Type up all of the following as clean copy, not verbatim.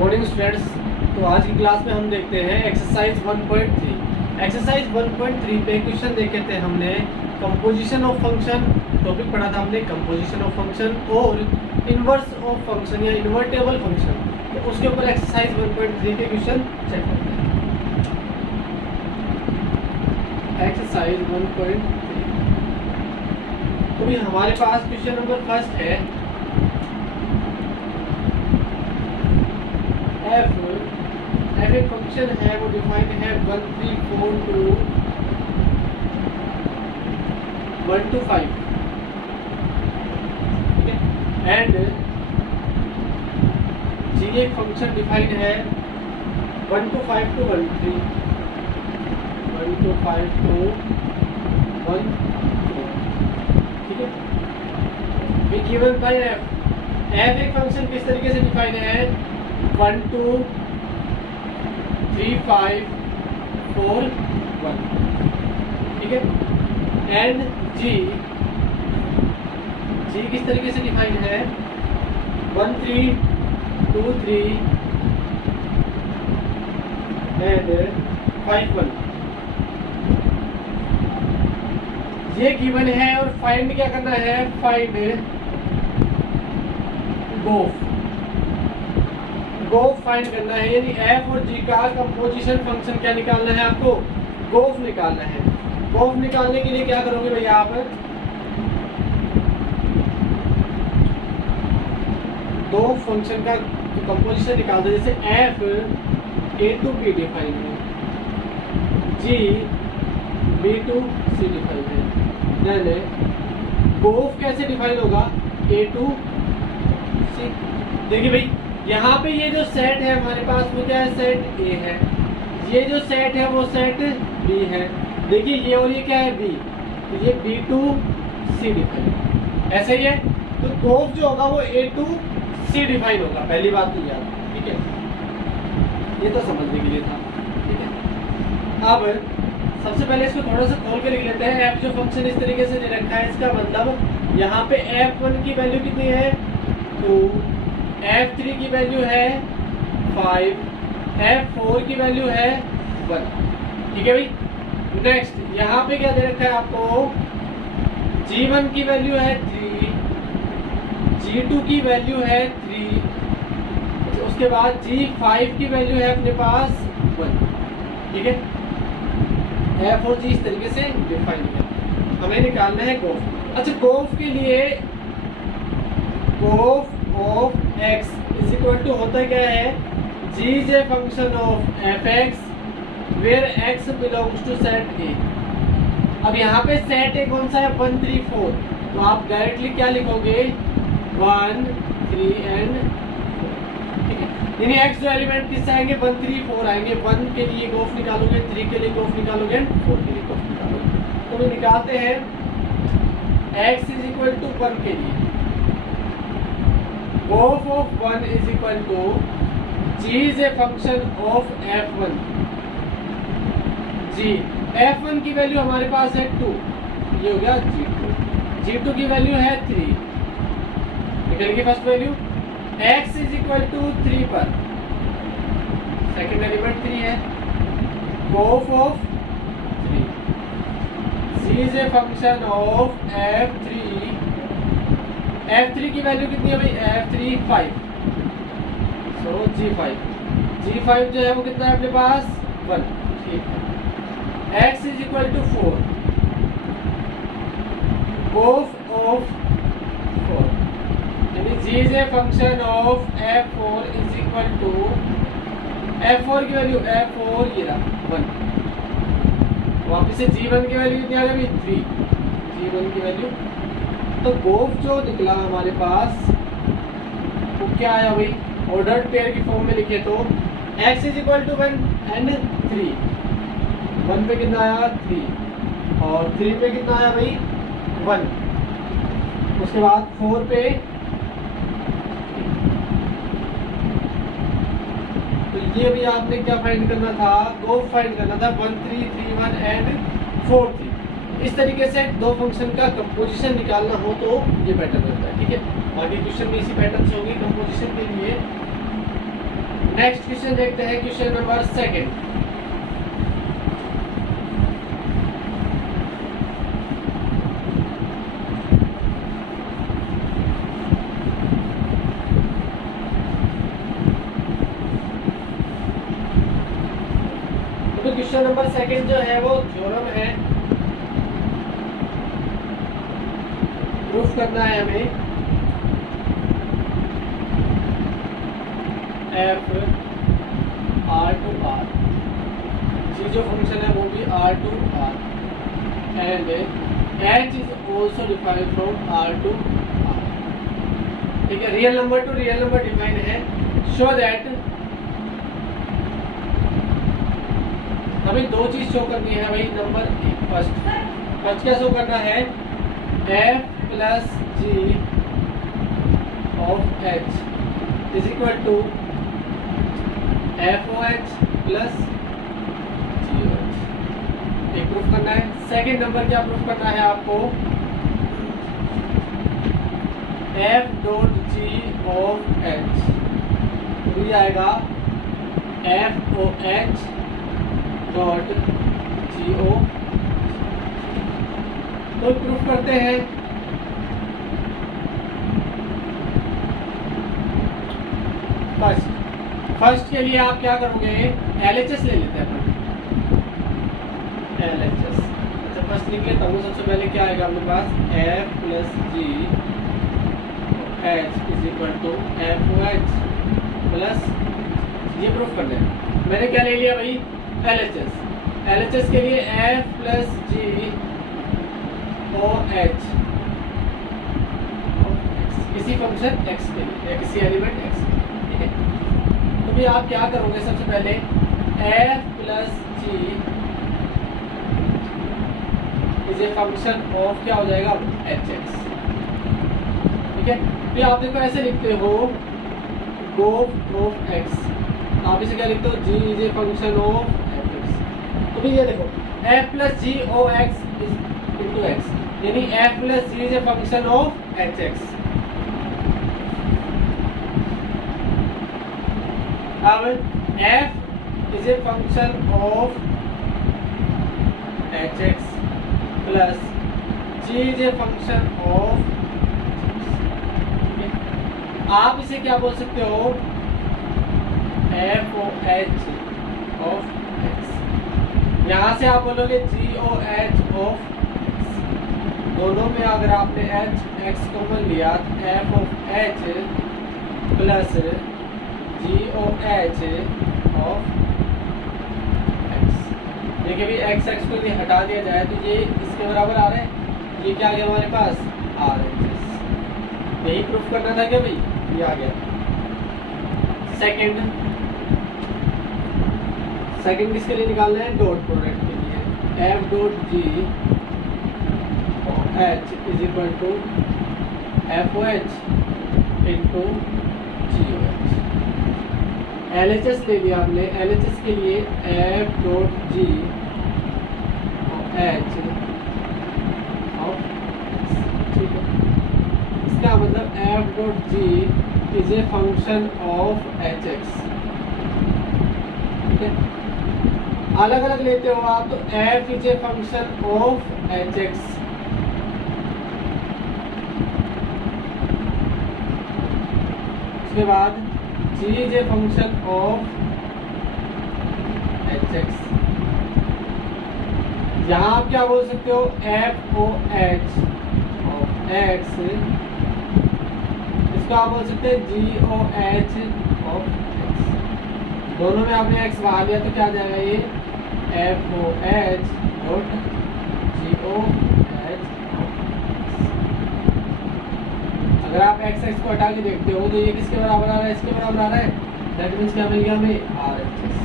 Morning students. तो आज की क्लास में हम देखते हैं एक्सरसाइज 1.3। एक्सरसाइज 1.3 पे क्वेश्चन देखे थे हमने कंपोजिशन ऑफ फंक्शन। टॉपिक पढ़ा था हमने कंपोजिशन ऑफ फंक्शन और इनवर्स ऑफ फंक्शन या इन्वर्टेबल फंक्शन। तो उसके ऊपर एक्सरसाइज 1.3 के क्वेश्चन चेक करते हैं। एक्सरसाइज 1.3 तो भी हमारे पास क्वेश्चन नंबर फर्स्ट है f एक फंक्शन है, वो डिफाइंड है 1 3 4 2 1 to 5, ठीक है। एंड g एक फंक्शन डिफाइंड है 1 to 5 to 1 3 1 to 5 to 1 4, ठीक है। भी गिवन बाय f एक फंक्शन किस तरीके से डिफाइन है 1 2 3 5 4 1, ठीक है। एंड g किस तरीके से डिफाइन है 1 3 2 3 एंड 5 1। ये गिवन है और फाइंड क्या करना है, फाइंड गोफ फाइंड करना है, यानी f और g का कंपोजिशन फंक्शन क्या निकालना है, आपको गोफ निकालना है। गोफ निकालने के लिए क्या करोगे भैया, आप दो फंक्शन का कंपोजिशन निकाल दो। जैसे f a to b define है, g b to c define है, देन गोफ कैसे डिफाइन होगा a to c। देखिए भाई यहाँ पे ये जो सेट है हमारे पास वो क्या है, सेट A है। ये जो सेट है वो सेट B है। देखिए ये और ये क्या है B, तो ये B to C डिफाइन ऐसे ही है। तो गोफ जो होगा वो A to C डिफाइन होगा, पहली बात तो याद, ठीक है। ये तो समझने के लिए था, ठीक है। अब सबसे पहले इसको थोड़ा सा खोल के लिख लेते हैं। f जो फंक्शन इस तरीके से दे रखा है, इसका मतलब यहाँ पे f1 की वैल्यू कितनी है 2, f3 की वैल्यू है 5, f4 की वैल्यू है 1, ठीक है भाई। नेक्स्ट यहाँ पे क्या दे रखा है आपको, g1 की वैल्यू है 3, g2 की वैल्यू है 3, उसके बाद g5 की वैल्यू है अपने पास 1, ठीक है। f और g इस तरीके से डिफाइन है, हमें निकालना है गोफ। अच्छा गोफ के लिए g o f of x is equal to होता क्या है, g is a function of f(x) where x belongs to set A। अब यहाँ पे सेट A कौन सा है 1 3 4, तो आप डायरेक्टली क्या लिखोगे 1 3 एंड 4, ठीक है। यानी x जो एलिमेंट किससे आएंगे 1 3 4 आएंगे। 1 के लिए गोफ निकालोगे, 3 के लिए गोफ निकालोगे, 4 के लिए गोफ निकालोगे। तो हम निकालते हैं x इज इक्वल टू 1 के लिए g o f of 1 is equal to g is a function of f1। g f1 की वैल्यू हमारे पास है 2, ये हो गया g2 की वैल्यू है 3, निकल गई first value. x is equal to 3 पर सेकेंड एलिमेंट 3 है, g o f of 3 g is a function of f3 की वैल्यू कितनी है भाई, f3 5, सो g5 जो है वो कितना है अपने पास 1, ठीक है। x इज इक्वल टू 4, गोफ ऑफ 4, यानी g is a function of f4 is equal to f4 की वैल्यू f4 ये रहा 1, वापिस से g1 की वैल्यू कितनी आ गई 3, g1 की वैल्यू। तो गोफ जो निकला हमारे पास वो क्या आया भाई, ऑर्डर्ड पेयर की फॉर्म में लिखे तो x is equal to 1 and 3, 1 पे कितना आया 3 और 3 पे कितना आया भाई 1, उसके बाद 4 पे, तो ये भी आपने क्या फाइंड करना था, गोफ फाइंड करना था 1 3 3 1 एंड 4 3। इस तरीके से दो फंक्शन का कंपोजिशन निकालना हो तो ये पैटर्न होता है, ठीक है। बाकी क्वेश्चन में इसी पैटर्न से होगी कंपोजिशन के लिए। नेक्स्ट क्वेश्चन देखते हैं, क्वेश्चन नंबर 2। तो क्वेश्चन नंबर 2 जो है वो थ्योरम है, प्रूफ करना है हमें F R to R, G जो फंक्शन है वो भी R to R, and H is also defined from R to R. ठीक है, real number to real number define है। शो दैट, हमें दो चीज शो करनी है भाई। नंबर फर्स्ट क्या शो करना है, F plus G of H is equal to F O H plus G O H, ये प्रूफ करना है। सेकेंड नंबर क्या प्रूफ करना है आपको, F dot G of H तो ये आएगा F O H dot G O. तो प्रूफ करते हैं। फर्स्ट के लिए आप क्या करोगे, LHS ले लेते हैं अपन, LHS। अच्छा फर्स्ट लिख लेता हूँ। सबसे पहले क्या आएगा अपने पास, F plus G H is equal to F O H plus, ये प्रूफ कर दें। मैंने क्या ले लिया भाई, LHS। LHS के लिए F plus G O H किसी फंक्शन x के लिए या किसी एलिमेंट x के लिए। ठीक है, तो भी आप क्या करोगे, सबसे पहले F plus G is a function of क्या हो जाएगा, एच एक्स। ठीक है, फिर आप देखो ऐसे लिखते हो गोफ ऑफ एक्स, आप इसे क्या लिखते हो, G is a function of F X. तो भी ये देखो F plus G O X is into X, यानी F plus G is a function of H X. अब f is a function of hx plus g is a function of, आप इसे क्या बोल सकते हो, f o h of x। यहाँ से आप बोलोगे g o h of x। दोनों में अगर आपने h x कॉमन लिया तो f of h plus G O H of X. देखिए भी एक्स एक्स को यदि हटा दिया जाए तो ये इसके बराबर आ रहा है, ये क्या आ गया हमारे पास, आर एच एस। यही प्रूफ करना था क्या भाई, ये आ गया। सेकंड किसके लिए निकालना है, डॉट प्रोडक्ट के लिए, F dot G H is equal to F O H into G O H. LHS ले लिया हमने, LHS के लिए F dot G H of X. ठीक है, इसका मतलब F dot G is a function of H X. ठीक है, अलग अलग लेते हो आप तो F is a function of H X. उसके बाद g is a function of hx। यहाँ आप क्या बोल सकते हो, F O H of X, इसको आप बोल सकते हैं G O H of X. दोनों में आपने x बाहर लिया तो क्या आ जाएगा, ये F O H dot G O H of X. अगर आप एक्स एक्स को हटा के देखते हो तो ये किसके बराबर आ रहा है, इसके बराबर आ रहा है। दैट मीन्स क्या मिल गया हमें, आर एच एस।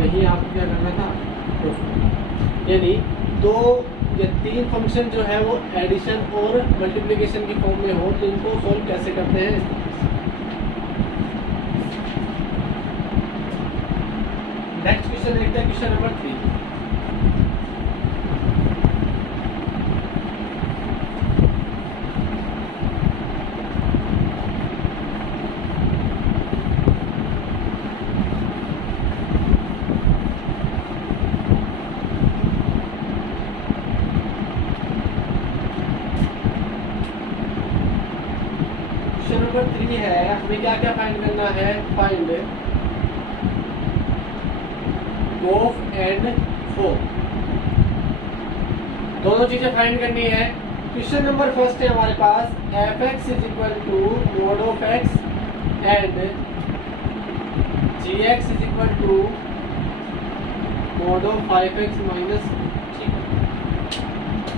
यही आपको क्या करना था, प्रूफ। यानी दो या तीन फंक्शन जो है वो एडिशन और मल्टीप्लिकेशन की फॉर्म में हो तो इनको सोल्व कैसे करते हैं। नेक्स्ट क्वेश्चन देखते हैं, क्वेश्चन नंबर 3। नंबर 3 है, हमें क्या क्या फाइंड करना है, फाइंड गोफ एंड फोक, दोनों चीजें फाइंड करनी है। क्वेश्चन नंबर फर्स्ट है हमारे पास f(x) is equal to mod of x and gx is equal to mod of 5x minus, ठीक है,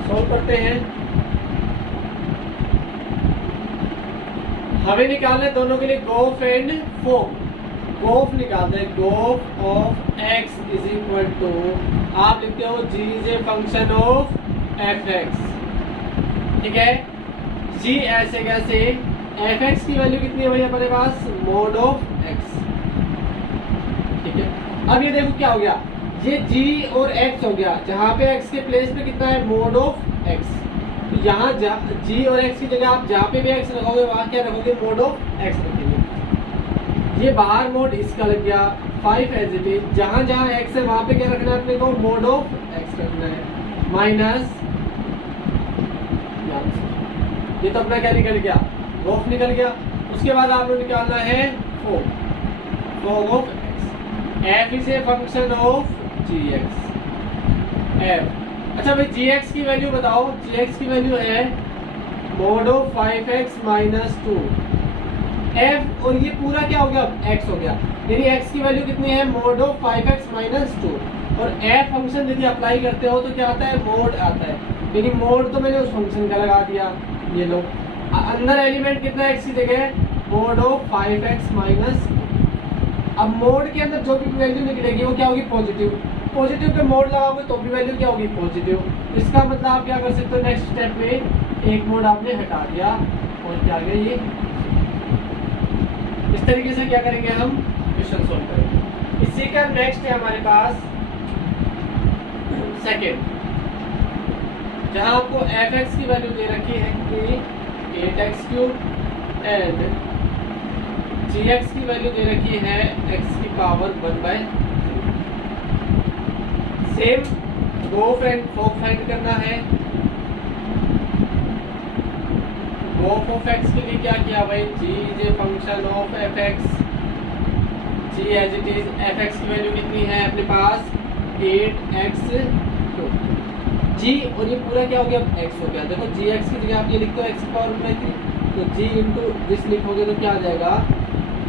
सॉल्व करते हैं। हमें निकालना है दोनों के लिए गोफ एंड फोक। गोफ निकालते हैं, g o f of x is equal to, आप लिखते हो g is a function of fx, ठीक है। g ऐसे कैसे, fx की वैल्यू कितनी है भाई हमारे पास, mod ऑफ x, ठीक है। अब ये देखो क्या हो गया, ये g और x हो गया, जहां पे x के प्लेस पे कितना है, mod ऑफ x, तो यहाँ g और x की जगह आप जहाँ पे भी x रखोगे वहां क्या रखोगे, mod ऑफ x रखेंगे। ये बाहर मोड इसका लग गया 5 एज इट इज, जहां जहां x है वहां पे क्या रखना है अपने को, mod ऑफ x रखना है, माइनस ये तो अपना क्या निकल गया, गोफ निकल गया। उसके बाद आपको निकालना है fog, fog of x, f is a function of gx, f। अच्छा भाई gx की वैल्यू बताओ, gx की वैल्यू है mod of 5x minus 2, f, और ये पूरा क्या हो गया, x हो गया, यानी x की वैल्यू कितनी है, mod ऑफ 5x माइनस 2, और f फंक्शन यदि अप्लाई करते हो तो क्या आता है, mod आता है, यानी mod तो मैंने उस फंक्शन का लगा दिया। ये लो अंदर एलिमेंट कितना है x की जगह, mod ऑफ 5x माइनस, अब mod के अंदर जो भी वैल्यू निकलेगी वो क्या होगी, पॉजिटिव, पॉजिटिव पे mod लगाओगे तो भी वैल्यू क्या होगी, पॉजिटिव। इसका मतलब आप क्या कर सकते हो, नेक्स्ट स्टेप में एक mod आपने हटा दिया और क्या आ गया ये, इस तरीके से क्या करेंगे हम, क्वेश्चन सोल्व करेंगे। इसी का नेक्स्ट है हमारे पास सेकेंड, जहां आपको fx की वैल्यू दे रखी है कि 8x³ एंड gx की वैल्यू दे रखी है x की पावर 1/3। सेम गोफ एंड फोक फाइंड करना है। गोफ ऑफ x के लिए क्या किया भाई, g is a function of fx, g as it is, fx की वैल्यू कितनी है अपने पास, 8x³, g, और ये पूरा क्या हो गया, x हो गया। देखो gx की जगह आप ये लिखते हो x की पावर 1/3, तो g इंटू दिस लिखोगे तो क्या आ जाएगा,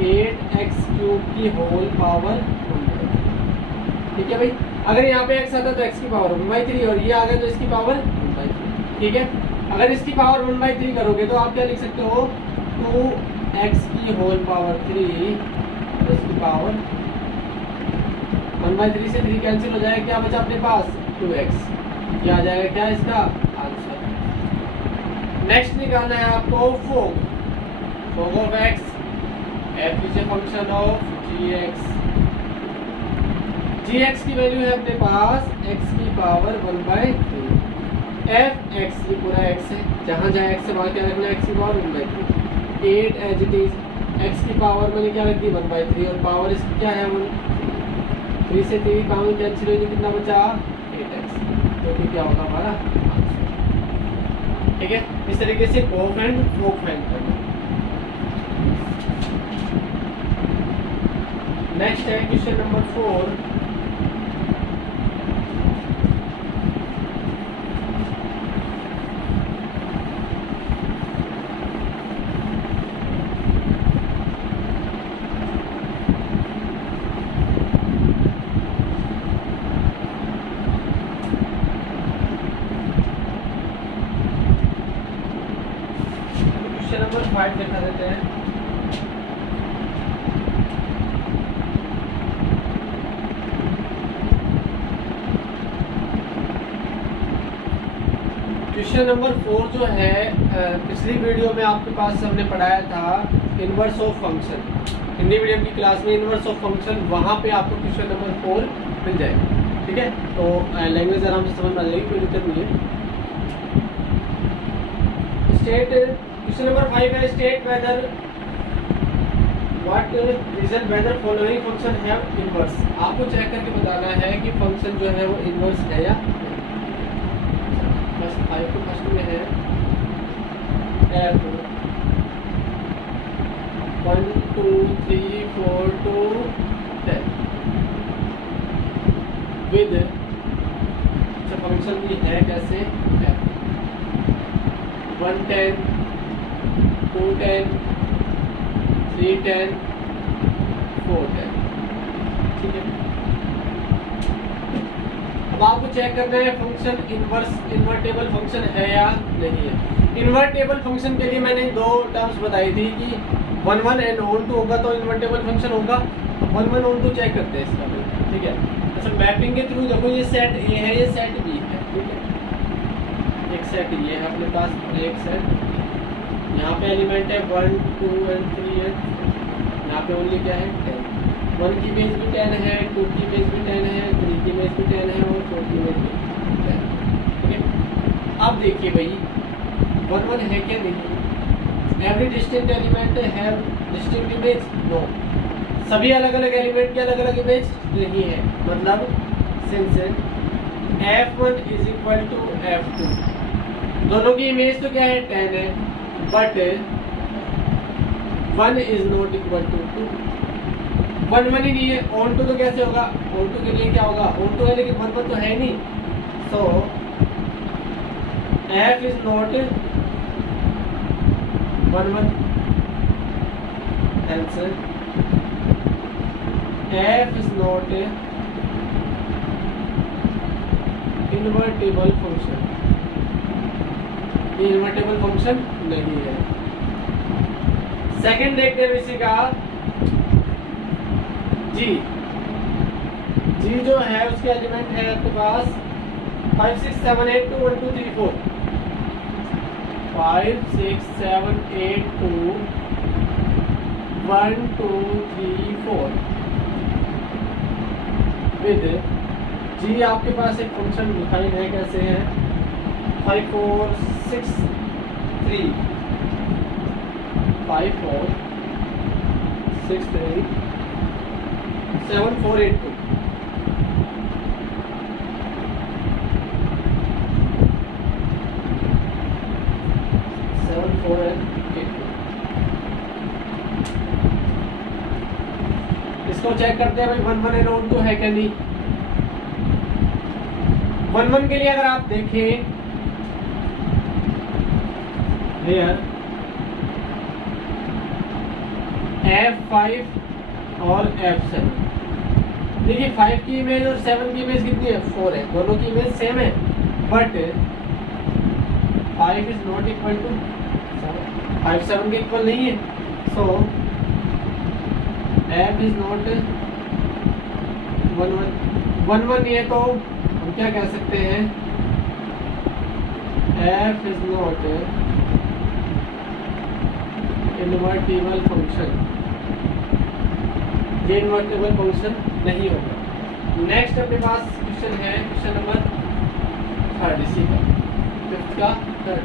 8x³ की होल पावर 1/3, ठीक है भाई। अगर यहाँ पे x आता तो x की पावर 1/3 और ये आ गया तो इसकी पावर 1/3, ठीक है। अगर इसकी पावर 1/3 करोगे तो आप क्या लिख सकते हो, 2x की होल पावर 3, इसकी पावर 1/3 से 3 कैंसिल हो जाएगा, क्या बचा अपने पास, 2x, क्या आ जाएगा, क्या इसका आंसर। नेक्स्ट निकालना है आपको fog, fog of x, f is a function of gx, gx की वैल्यू है अपने पास x की पावर 1/3, f(x), ये पूरा x है, जहां जहां x है वहां क्या रखना है, x की power 1/3, 8 as it is, x की पावर मैंने क्या रख दी, 1/3, और पावर इसकी क्या है 1, 3 से 3 पावर कैंसिल हो, कितना बचा, 8x, तो फिर क्या होगा हमारा आंसर, ठीक है। इस तरीके से गोफ एंड फोक फाइंड करना। नेक्स्ट है क्वेश्चन नंबर 4, नंबर 5 दिखा देते हैं। क्वेश्चन नंबर 4 जो है पिछली वीडियो में आपके पास हमने पढ़ाया था inverse of function, Hindi medium की क्लास में इनवर्स ऑफ फंक्शन, वहां पे आपको क्वेश्चन नंबर 4 मिल जाएगा, ठीक है। तो लैंग्वेज आराम से समझ में आ जाएगी, कोई दिक्कत नहीं है। स्टेट क्वेश्चन नंबर 5 है, state whether what reason whether following function have inverse. आपको चेक करके बताना है कि फंक्शन जो है वो इनवर्स है या बस 5 को फर्स्ट में है f 110, 210, 310, 410। ठीक है, अब आपको चेक करना है फंक्शन इन्वर्टेबल फंक्शन है या नहीं है। इन्वर्टेबल फंक्शन के लिए मैंने दो टर्म्स बताई थी कि 1 1 एंड ऑन टू होगा तो इन्वर्टेबल फंक्शन होगा। 1 1 ऑन टू चेक करते हैं इसका भी, ठीक है। अच्छा, मैपिंग के थ्रू देखो, ये सेट ए है, ये सेट बी है, ठीक है। एक सेट ये है अपने पास और एक सेट, यहाँ पे एलिमेंट है 1 2 एंड 3 है, यहाँ पे ओनली क्या है 10। 1 की इमेज भी 10 है, 2 की इमेज भी 10 है, 3 की इमेज भी 10 है और 4 की इमेज भी 10 है, ठीक है। अब देखिए भाई 1 1 है क्या नहीं, एवरी डिस्टिंक्ट एलिमेंट है डिस्टिंक्ट इमेज, नो। सभी अलग अलग एलिमेंट की अलग अलग इमेज नहीं है, मतलब since f1 is equal to f2, दोनों की इमेज तो क्या है 10 है, but 1 is not equal to 2। 1 1 ही नहीं है, ऑन टू तो कैसे होगा, ऑन टू के लिए क्या होगा, ऑन टू है लेकिन 1 1 तो है नहीं, सो f is not 1 1, answer f is not a invertible function, ये इन्वर्टेबल फंक्शन नहीं है। सेकंड देखते हैं इसी का, जी जो है उसके एलिमेंट है आपके पास 5 6 7 8 2 1 2 3 4, 5 6 7 8 2 1 2 3 4 विद जी आपके पास एक फंक्शन डिफाइन है, कैसे है 5 4 6 3 5 4 6 3 7 4 8 2। इसको चेक करते हैं भाई 1 1 एंड ऑन टू है क्या नहीं। 1 1 के लिए अगर आप देखें here F5 और F7, देखिए 5 की इमेज और 7 की इमेज कितनी है 4 है, दोनों की इमेज सेम है, but 5 is not equal to 5 7 के इक्वल नहीं है, सो F इज नॉट 1 1 1 1 ये तो हम क्या कह सकते हैं F is not invertible function, ये इन्वर्टिबल फंक्शन नहीं होगा। नेक्स्ट अपने पास क्वेश्चन है, क्वेश्चन नंबर 3 इसी का, फिफ्थ का 3,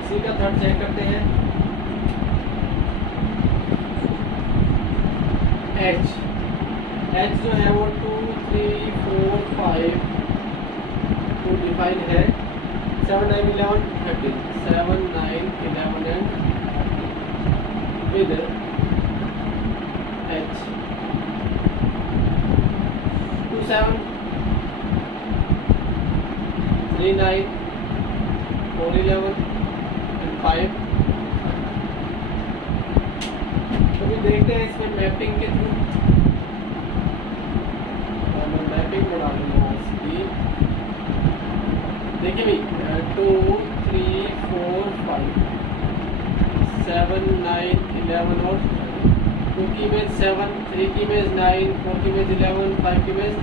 इसी का 3 चेक करते हैं। H जो है वो 2 3 4 5 टू डिफाइन है, 7 9 11 13, 7 9 11 एंड with H 2 7 3 9 4 11 and 5। तो भी देखते हैं इसमें मैपिंग के थ्रू, मैं मैपिंग बना लूँगा इसकी। देखिए भाई 2 3 4 5 7 9 11 और 2 की इमेज 7, 3 की इमेज 9, 4 की इमेज 11, 5 की इमेज,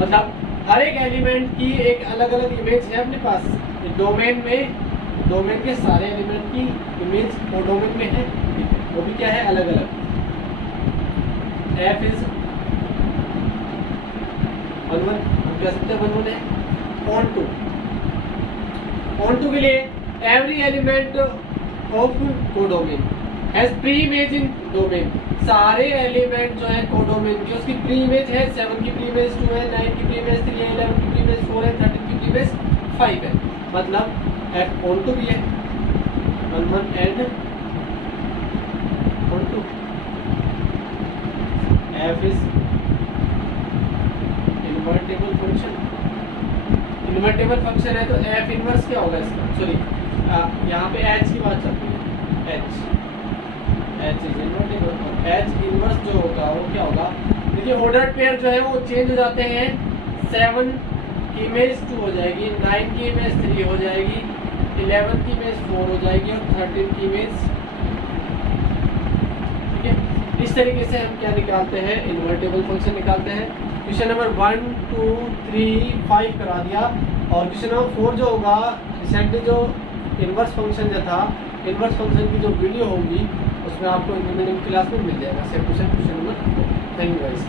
मतलब हर एक एलिमेंट की एक अलग अलग इमेज है अपने पास। डोमेन में, डोमेन के सारे एलिमेंट की इमेज वो डोमेन में है, वो भी क्या है अलग अलग। F इज 1 1, हम कह सकते हैं 1 1 है। ऑन टू के लिए every element of codomain has pre image in domain, सारे एलिमेंट जो है कोडोमेन की उसकी प्री इमेज है, 7 की प्री इमेज 2 है, 9 की प्री इमेज 3 है, 11 की प्री इमेज 4 है, 13 की प्री इमेज 5 है, मतलब F ऑन टू भी है 1 1 and onto. F is invertible function, invertible function है तो एफ इनवर्स क्या होगा इसका, सॉरी यहाँ पे एच की बात चल रही है, एच इज इन्वर्टेबल और एच इनवर्स जो होगा वो क्या होगा। देखिए ऑर्डर पेयर जो है वो चेंज हो जाते हैं, 7 की इमेज 2 हो जाएगी, 9 की इमेज 3 हो जाएगी, 11 की इमेज 4 हो जाएगी और 13 की इमेज, ठीक है। इस तरीके से हम क्या निकालते हैं, इन्वर्टेबल फंक्शन निकालते हैं। क्वेश्चन नंबर 1 2 3 5 करा दिया और क्वेश्चन नंबर 4 जो होगा रिसेंटली जो इनवर्स फंक्शन जो था, इनवर्स फंक्शन की जो वीडियो होगी उसमें आपको इंजीनियरिंग क्लास में मिल जाएगा। Same question number 4। Thank you guys.